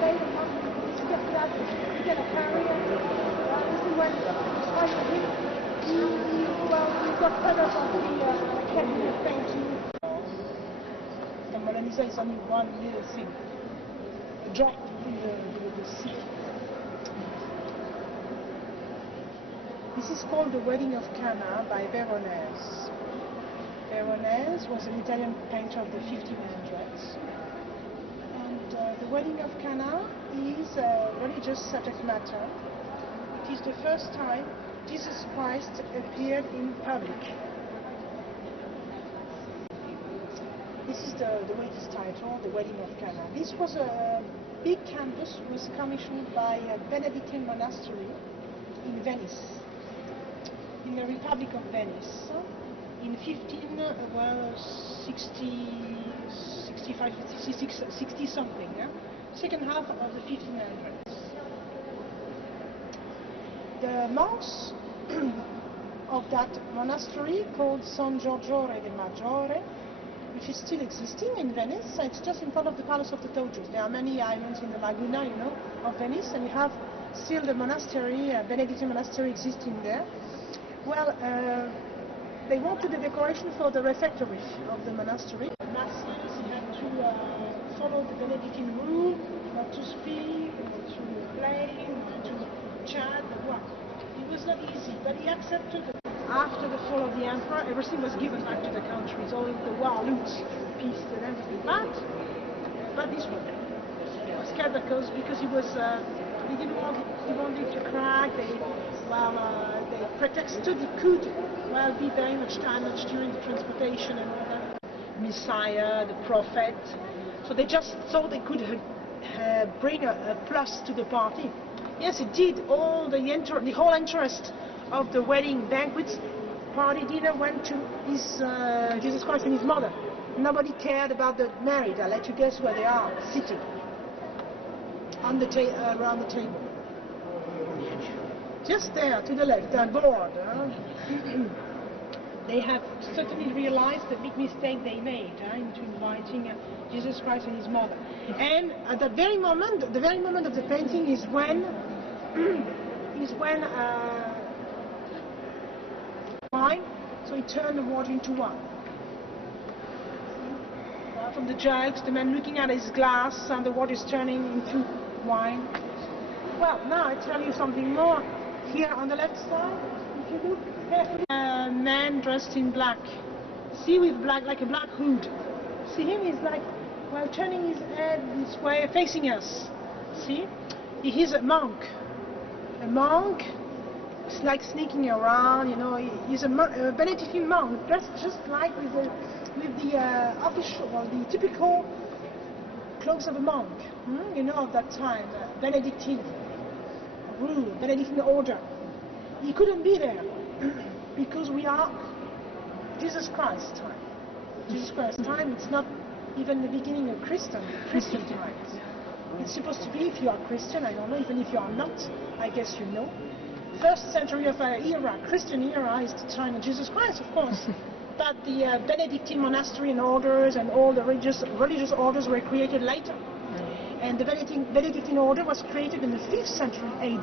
They stepped out to get a carrier. This is when, despite him, he got fed up of the Academy of painting. The Monna Lisa is only one little thing, a drop in the sea. This is called The Wedding of Cana by Veronese. Veronese was an Italian painter of the 1500s. And The Wedding of Cana is a religious subject matter. It is the first time Jesus Christ appeared in public. This is the way it is titled, The Wedding of Cana. This was a big canvas, was commissioned by a Benedictine monastery in Venice, in the Republic of Venice, in 60 something, second half of the 1500s. The monks of that monastery called San Giorgio de Maggiore, which is still existing in Venice. It's just in front of the Palace of the Doges. There are many islands in the laguna, of Venice, and you have still the monastery, Benedictine monastery existing there. Well, they wanted the decoration for the refectory of the monastery. Masses, you had to follow the Benedictine rule, not to speak, not to play, not to chat, what. It was not easy, but he accepted it. After the fall of the emperor, everything was given back to the countries, all of the war loot, peace and everything. But this one was kept because he was, he didn't want it to crack. They pretexted it could be very much damaged during the transportation and all that. Messiah, the prophet. So they just thought they could bring a plus to the party. Yes, it did. All the whole interest of the wedding banquet party dinner went to Jesus Christ and his mother. Nobody cared about the married. I'll let you guess where they are, sitting on the around the table. Just there, to the left, they're bored. They have certainly realized the big mistake they made into inviting Jesus Christ and his mother. And at that very moment, the very moment of the painting is when wine, so he turned the water into wine. From the jugs, the man looking at his glass, and the water is turning into wine. Well, now I tell you something more. Here on the left side, if you look carefully, a man dressed in black. See, with black, like a black hood. See him? He's like, turning his head this way, facing us. See? He is a monk. A monk. It's like sneaking around, he's a Benedictine monk, dressed just like with the official, the typical clothes of a monk, of that time, Benedictine rule, Benedictine order. He couldn't be there because we are Jesus Christ's time. Jesus Christ's time, it's not even the beginning of Christian times. It's supposed to be, if you are Christian, I don't know, even if you are not, I guess you know. First century of our era, Christian era, is the time of Jesus Christ, of course. But the Benedictine monastery and orders and all the religious orders were created later. And the Benedictine order was created in the 5th century AD.